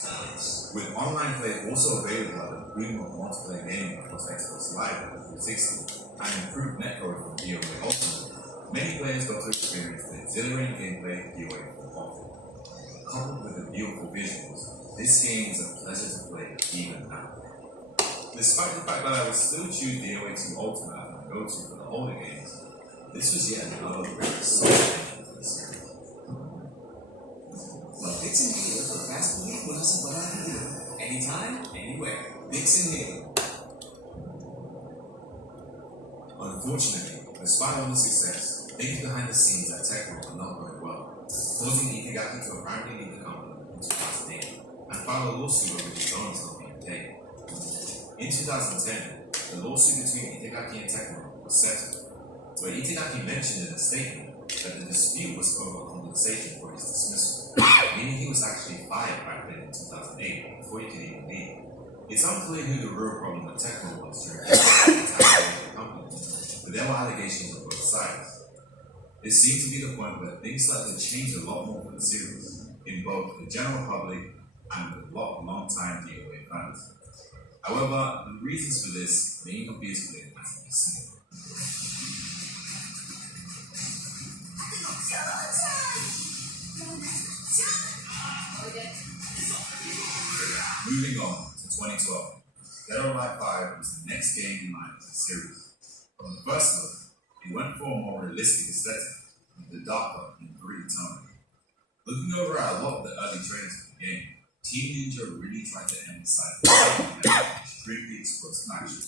With online play also available at the boom of multiplayer gaming across Xbox Live and 360, and improved netcode from DOA Ultimate, many players got to experience the exhilarating gameplay DOA 4 offered. Coupled with the beautiful visuals, this game is a pleasure to play even now. Despite the fact that I would still choose DOA 2 Ultimate as my go-to for the older games, this was yet another very solid game for the series. Dixon Hill is the fast movie mula sa Barangay Hill. Anytime, anywhere. Dixon Hill. Unfortunately, despite all the success, things behind the scenes at Tecmo are not going well, causing Itagaki to apparently leave the company in 2008 and file a lawsuit over his bonus not being paid. In 2010, the lawsuit between Itagaki and Tecmo was settled, where Itagaki mentioned in a statement that the dispute was over compensation for his dismissal, meaning he was actually fired back then in 2008 before he could even leave. It's unclear who the real problem with Tecmo was during the company, but there were allegations on both sides. It seemed to be the point where things started to change a lot more for the series, in both the general public and the long-time DOA fans. However, the reasons for this may not be as clear as it may seem. Moving on to 2012, Dead or Alive 5 was the next game in line for the series. From the first look, it went for a more realistic aesthetic, with the darker and gritty tone. Looking over at a lot of the early trailers for the game, Team Ninja really tried to emphasize the extremely explosive action,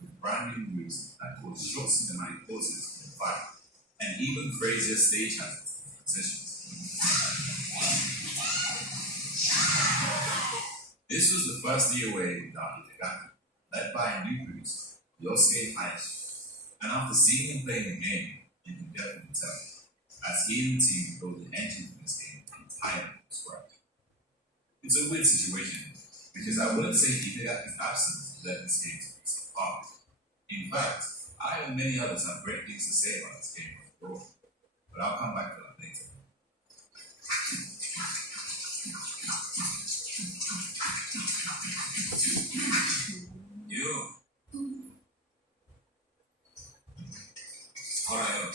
with brand new moves that caused short cinematic pauses in the fight, and even crazier stage hazards and transitions. This was the first DOA without Itagaki, led by a new boost, Yosuke Hayashi. And after seeing him playing the game, you can definitely tell, as he and the team built the engine for this game entirely from scratch. It's a weird situation, because I wouldn't say Itagaki's absence led this game to be so hard. In fact, I and many others have great things to say about this game overall, but I'll come back to that later. Alright.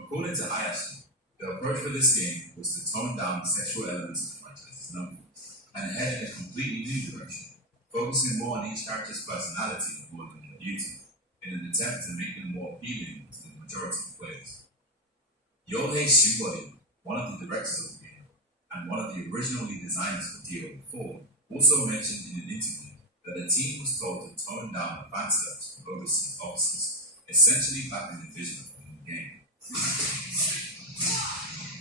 According to Hayashi, the approach for this game was to tone down the sexual elements of the franchise's number and head in a completely new direction, focusing more on each character's personality more than their beauty, in an attempt to make them more appealing to the majority of players. Yohei Shibori, one of the directors of the game, and one of the original lead designers for DO4, also mentioned in an interview that the team was told to tone down the fan service from overseas officers, essentially backing the vision of the game.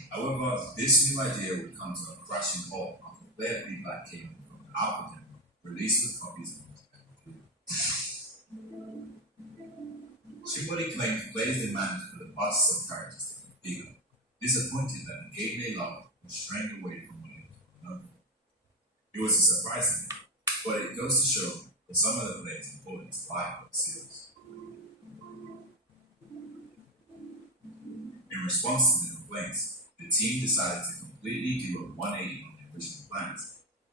However, this new idea would come to a crashing halt after player feedback came from an alpha demo released with copies of multiplayer. Shibori claimed players demanded for the parts of characters to be bigger, disappointed that the game they loved was straying away from what it was known for. It was a surprise to me, but it goes to show for some of the players important to life of the series. In response to the complaints, the team decided to completely do a 180 on the original plans,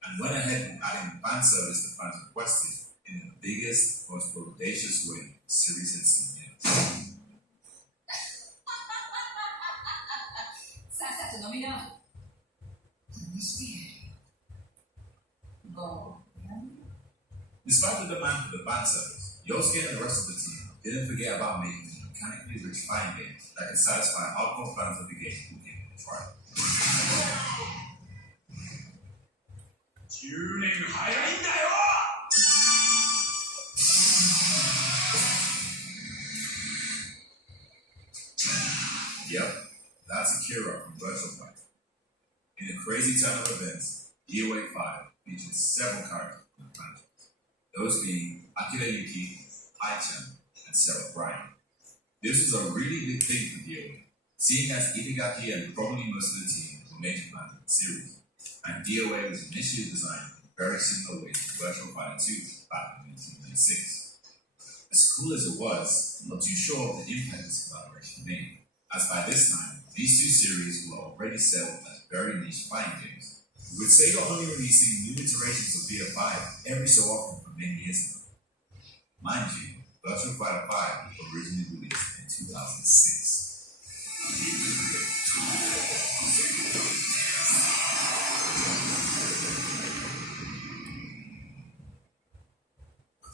and went ahead with adding fan service the fans requested in the biggest, most bodacious way the series had seen yet. Despite the demand for the fan service, Yosuke and the rest of the team didn't forget about making mechanically rich fighting games that could satisfy hardcore fans of the game who gave it a try. Yep, that's Akira from Virtual Fighter. In a crazy turn of events, DOA 5 features several characters from the franchise, those being Akira Yuki, Ai-chan, and Sarah Bryan. This was a really big thing for DOA, seeing as Itagaki and probably most of the team were major fans of the series, and DOA was initially designed in a very similar way to Virtual Fighter 2 back in 1996. As cool as it was, I'm not too sure of the impact this collaboration made, as by this time, these two series were already settled as very niche fighting games, with Sega only releasing new iterations of VF5 every so often for many years ago. Mind you, Virtua Fighter 5 was originally released in 2006.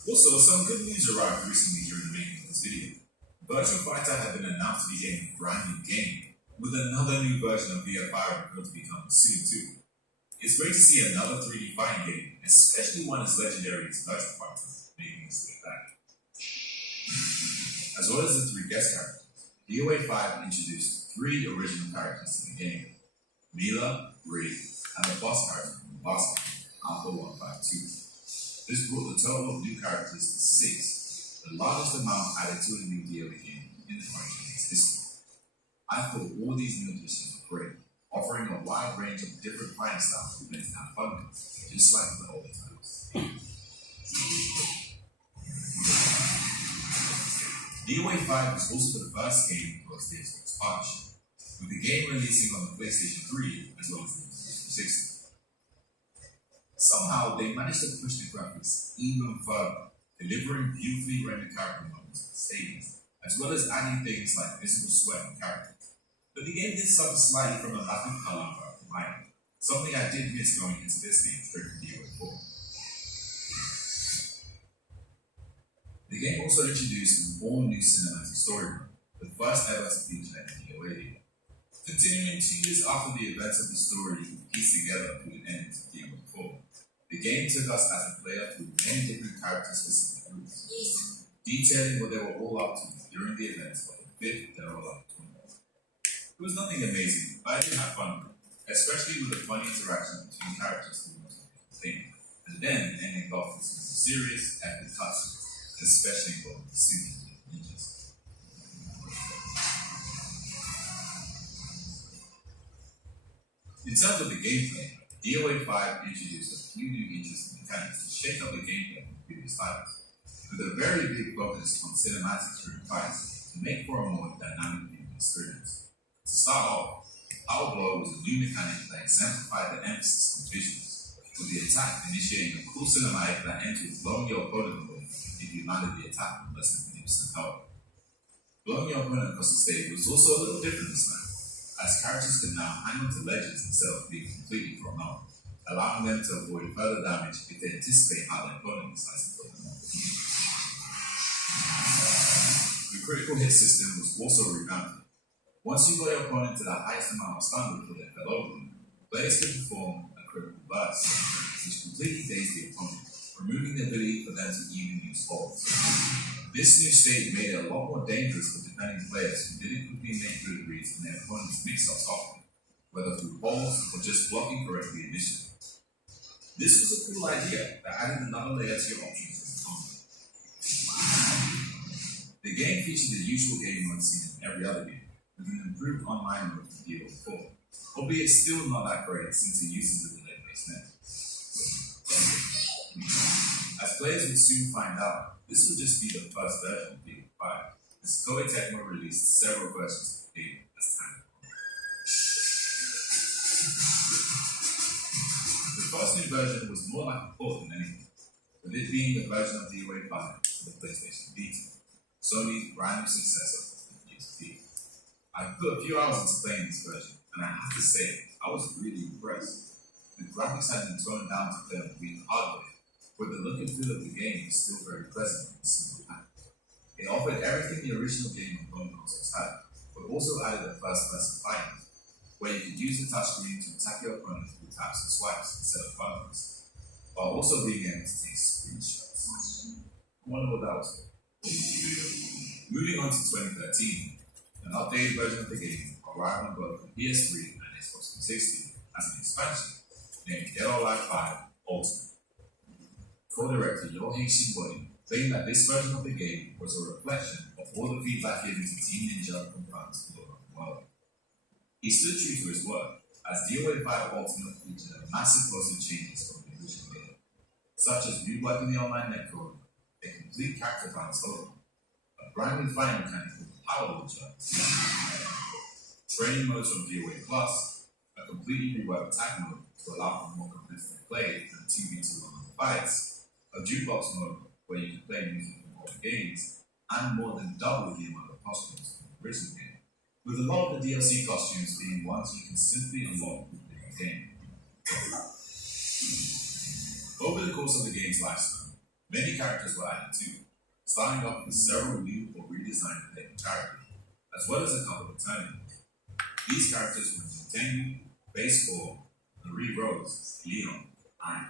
Also, some good news arrived recently during the making of this video. Virtua Fighter had been announced to be getting a brand new game, with another new version of VF5 revealed to be coming soon too. It's great to see another 3D fighting game, especially one as legendary as Virtua Fighter, making its way back. As well as the 3 guest characters, DOA 5 introduced 3 original characters to the game: Mila, Ray, and the boss character from the boss game, Alpha 152. This brought the total of new characters to 6, the largest amount added to a new DOA game in the franchise's history. I thought all these new additions were great, offering a wide range of different fighting styles for players to have fun with, just like the older titles. DOA 5 was also the first game post the Xbox partnership, with the game releasing on the PlayStation 3 as well as the PlayStation 60. Somehow, they managed to push the graphics even further, delivering beautifully rendered character models and stages, as well as adding things like visible sweat on characters. But the game did suffer slightly from a lack of color throughout the lineup, something I did miss going into this game straight from DOA 4. The game also introduced an all-new cinematic story mode, the first ever to feature in DOA game. Continuing 2 years after the events of the story pieced together through the endings of DOA 4, the game took us as a player through many different character-specific groups, detailing what they were all up to during the events of the 5th Dead or Alive tournament. It was nothing amazing, but I did have fun, especially with the funny interaction between characters through most of the thing, and then ending off with some serious, epic cutscenes, especially involving the students and ninjas. In terms of the gameplay, DOA 5 introduced a few new interesting mechanics to shake up the gameplay from previous titles, with a very big focus on cinematics during fights to make for a more dynamic viewing experience. To start off, Power Blow was a new mechanic that exemplified the emphasis on visuals, with the attack initiating a cool cinematic that ends with blowing your opponent away if you landed the attack with less than 50% health. Blowing your opponent across the stage was also a little different this time, as characters could now hang onto ledges instead of being completely thrown off, allowing them to avoid further damage if they anticipate how their opponent decides to throw them off. The critical hit system was also revamped. Once you got your opponent to the highest amount of stun before they fell over, players could perform a critical burst, which completely dazed the opponent, removing the ability for them to even use holds. This new state made it a lot more dangerous for defending players who didn't quickly make good reads on their opponent's mix-ups often, whether through holds or just blocking correctly initially. This was a cool idea that added another layer to your options as a combo. The game featured the usual game mode seen in every other game, with an improved online mode from DOA 4, albeit still not that great since it uses a delay-based net. As players would soon find out, this would just be the first version of DOA 5, as Koei Tecmo released several versions of the game as time went on. The first new version was more like a port than anything, with it being the version of DOA 5 for the PlayStation Vita, Sony's brand new successor to the PSP. I put a few hours into playing this version, and I have to say, I was really impressed. The graphics had been toned down to play on weak hardware, but the look and feel of the game is still very present in a single pack. It offered everything the original game on home consoles had, but also added a first-person fighting, where you could use the touchscreen to attack your opponent through taps and swipes instead of buttons, while also being able to take screenshots. I wonder what that was for. Moving on to 2013, an updated version of the game arrived on both the PS3 and Xbox 360 as an expansion named Dead or Alive 5 Ultimate. Co-director Yohei Shinboi claimed that this version of the game was a reflection of all the feedback given to Team Ninja from fans all around the world. He stood true to his word, as DOA 5 Ultimate featured a massive host of changes from the original game, such as reworking the online netcode, a complete character balance overhaul, a brand new fighting mechanic called Power Launcher, training modes from DOA Plus, a completely reworked attack mode to allow for more competitive play and 2v2 online fights, a jukebox mode where you can play music from old games, and more than double the amount of costumes from the original game, with a lot of the DLC costumes being ones you can simply unlock within the game. Over the course of the game's lifespan, many characters were added too, starting off with several new or redesigned playable characters, as well as a couple of returning. These characters were Tengu, Base 4, Marie Rose, Leon, and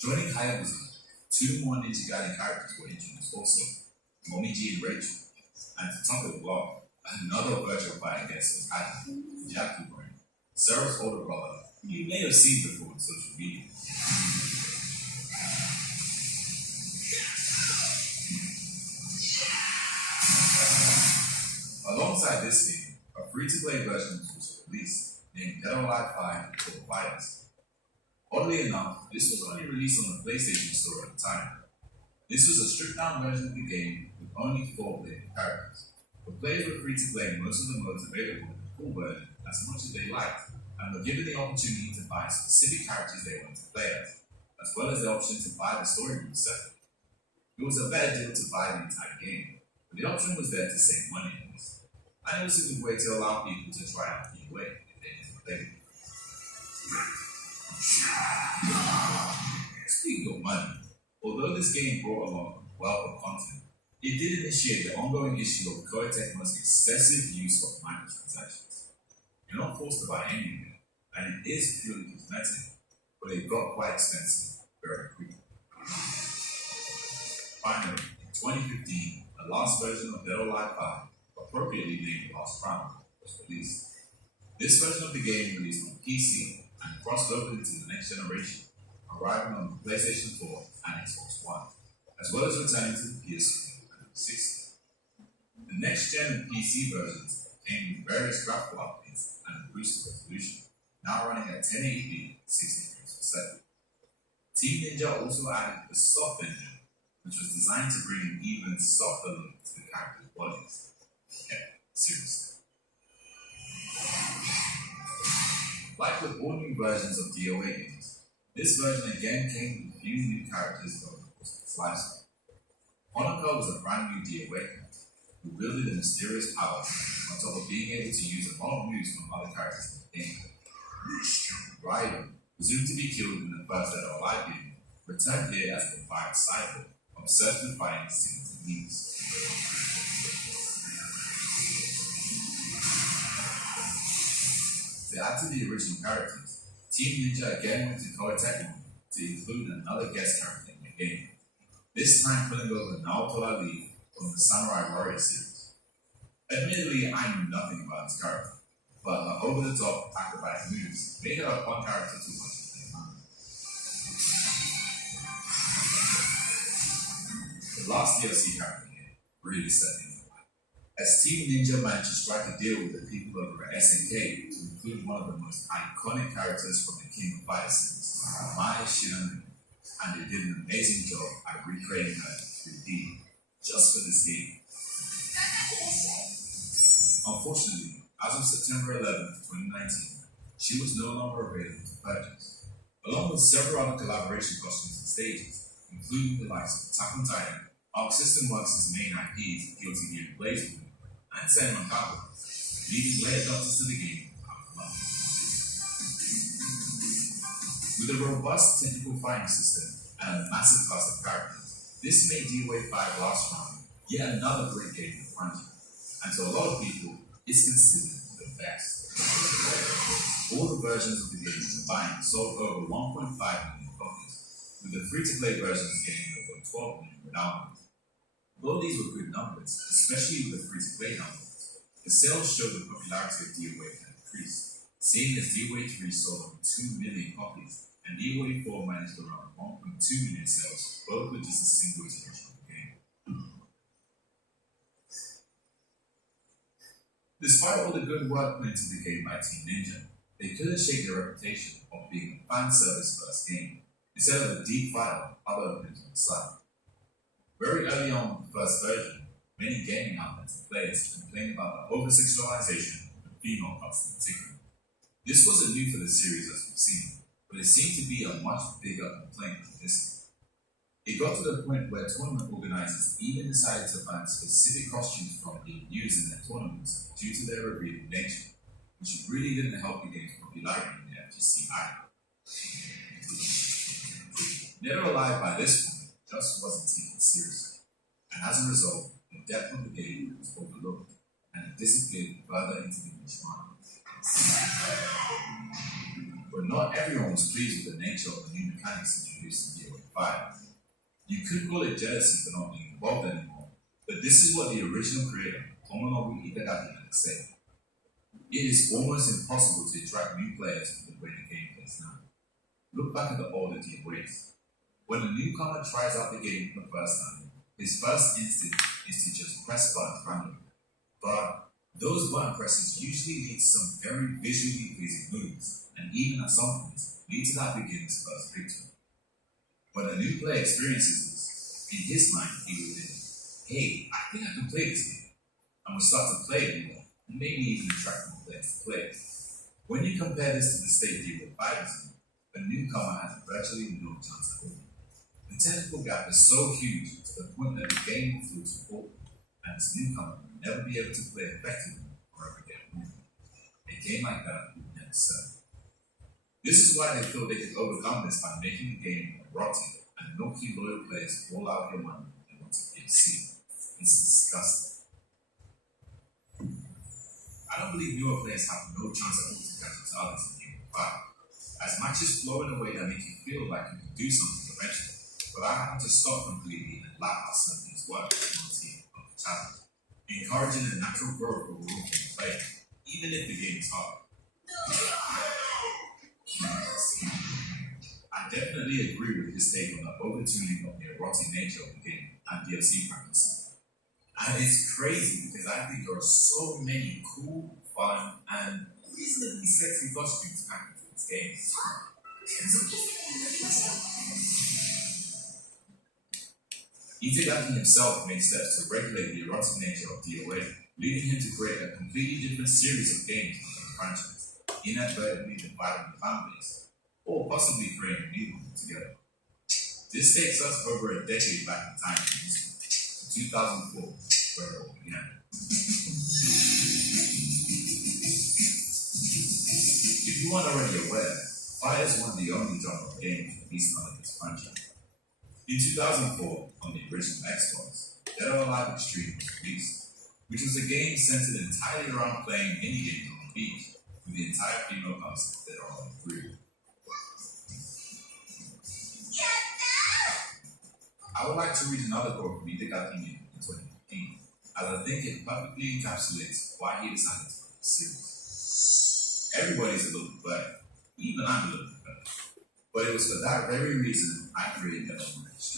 joining Hayabusa, two more Ninja Gaiden characters were introduced also, Momiji and Rachel, and to top it all, another virtual fighter guest was added, Jackie Brain, Sarah's older brother, who you may have seen before on social media. Alongside this game, a free-to-play version was also released, named Dead or Alive 5 for Fighters. Oddly enough, this was only released on the PlayStation Store at the time. This was a stripped-down version of the game with only 4 playable characters, but players were free to play most of the modes available in the full version as much as they liked, and were given the opportunity to buy specific characters they wanted to play as well as the option to buy the story mode separately. It was a better deal to buy the entire game, but the option was there to save money on this, and it was a good way to allow people to try out the way if they didn't play it. Speaking of money, although this game brought along a wealth of content, it did initiate the ongoing issue of Koei Tecmo's excessive use of microtransactions. You're not forced to buy anything, and it is purely cosmetic, but it got quite expensive very quickly. Finally, in 2015, the last version of Dead or Alive 5, appropriately named Lost Crown, was released. This version of the game released on PC and crossed over into the next generation, arriving on the PlayStation 4 and Xbox One, as well as returning to the PS3 and 360. The next-gen and PC versions came with various graphical updates and increased resolution, now running at 1080p 60 frames per second. Team Ninja also added the soft engine, which was designed to bring an even softer look to the characters' bodies. Yeah, seriously. Like with all new versions of DOA games, this version again came with a few new characters over the course of its lifespan. Honoka was a brand new DOA character who wielded a mysterious power on top of being able to use a lot of moves from other characters in the game. Raiden, presumed to be killed in the first Dead or Alive game, returned here as a revived cyborg, obsessed with fighting signature moves. To add to the original characters, Team Ninja again went to Koei Tecmo to include another guest character in the game, this time pulling over Naoto Ali from the Samurai Warrior series. Admittedly, I knew nothing about this character, but her over-the-top acrobatic moves made her a fun character to watch and play around. The last DLC character here really set things apart, as Team Ninja managed to strike a deal with the people over at SNK to include one of the most iconic characters from the King of Fighters series, Maya Shinami, and they did an amazing job at recreating her in 3D just for this game. Unfortunately, as of September 11th, 2019, she was no longer available to purchase, along with several other collaboration costumes and stages, including the likes of Attack on Titan, Arc System Works' main IPs, Guilty Gear and Blazblue, and Senran Kagura, leaving late adopters to the game out of luck. With a robust technical fighting system and a massive cast of characters, this made DOA 5 last round yet another great game in the franchise, and to a lot of people, it's considered the best. All the versions of the game combined sold over 1.5 million copies, with the free-to-play versions gaining over 12 million downloads. Though these were good numbers, especially with the free-to-play numbers, the sales showed the popularity of DOA had increased, seeing as DOA 3 sold over 2 million copies, and DOA 4 managed around 1.2 million sales, both with just a single iteration of the game. Despite all the good work put into the game by Team Ninja, they couldn't shake their reputation of being a fan service first game, instead of a deep fighter with other opinions on the side. Very early on with the first version, many gaming outlets and players complained about the over-sexualization of female parts in particular. This wasn't new for the series as we've seen, but it seemed to be a much bigger complaint than this. It got to the point where tournament organizers even decided to ban specific costumes from being used in their tournaments due to their revealing nature, which really didn't help the game's popularity in the FGC either. Dead or Alive by this point just wasn't taken seriously, and as a result, the depth of the game was overlooked, and it disappeared further into the niche market. But not everyone was pleased with the nature of the new mechanics introduced in DOA 5. You could call it jealousy for not being involved anymore, but this is what the original creator, Tomonobu Itagaki, had to say. It is almost impossible to attract new players with the way the game plays now. Look back at the older DOAs. When a newcomer tries out the game for the first time, his first instinct is to just press buttons randomly. But those button presses usually lead to some very visually pleasing moves, and even at some points, lead to that beginner's first victory. When a new player experiences this, in his mind he will think, hey, I think I can play this game, and will start to play it more, and maybe even attract more players to play it. When you compare this to the state DOA 5 is in, a newcomer has virtually no chance at all. The technical gap is so huge to the point that the game will feel too awkward, and this newcomer will never be able to play effectively or ever get moving. A game like that would never serve. This is why they feel they could overcome this by making the game erotic and milky loyal players all out your money and want to be seen. It's disgusting. I don't believe newer players have no chance at all to catch up to others in Game 5, as matches flow in a way that make you feel like you can do something eventually. But I happen to stop completely and laugh at some things work in one team of the challenge, encouraging a natural growth of role from the player, even if the game is hard. I definitely agree with his take on the over-tuning of the erotic nature of the game and DLC practices. And it's crazy because I think there are so many cool, fun, and reasonably sexy costumes packed into this game. Itagaki himself made steps to regulate the erotic nature of DOA, leading him to create a completely different series of games under the franchise, inadvertently dividing the fan base, or possibly creating a new one together. This takes us over a decade back in time to 2004, where it all began. If you aren't already aware, Fire is one of the only genre games released under this franchise. In 2004, on the original Xbox, Dead or Alive Extreme was released, which was a game centered entirely around playing minigames on the beach with the entire female cast of Dead or Alive 3. I would like to read another quote from Itagaki in 2015, as I think it perfectly encapsulates why he decided to make this series. Everybody's a little bit better, even I'm a little bit better. But it was for that very reason I created Dead or Alive Extreme.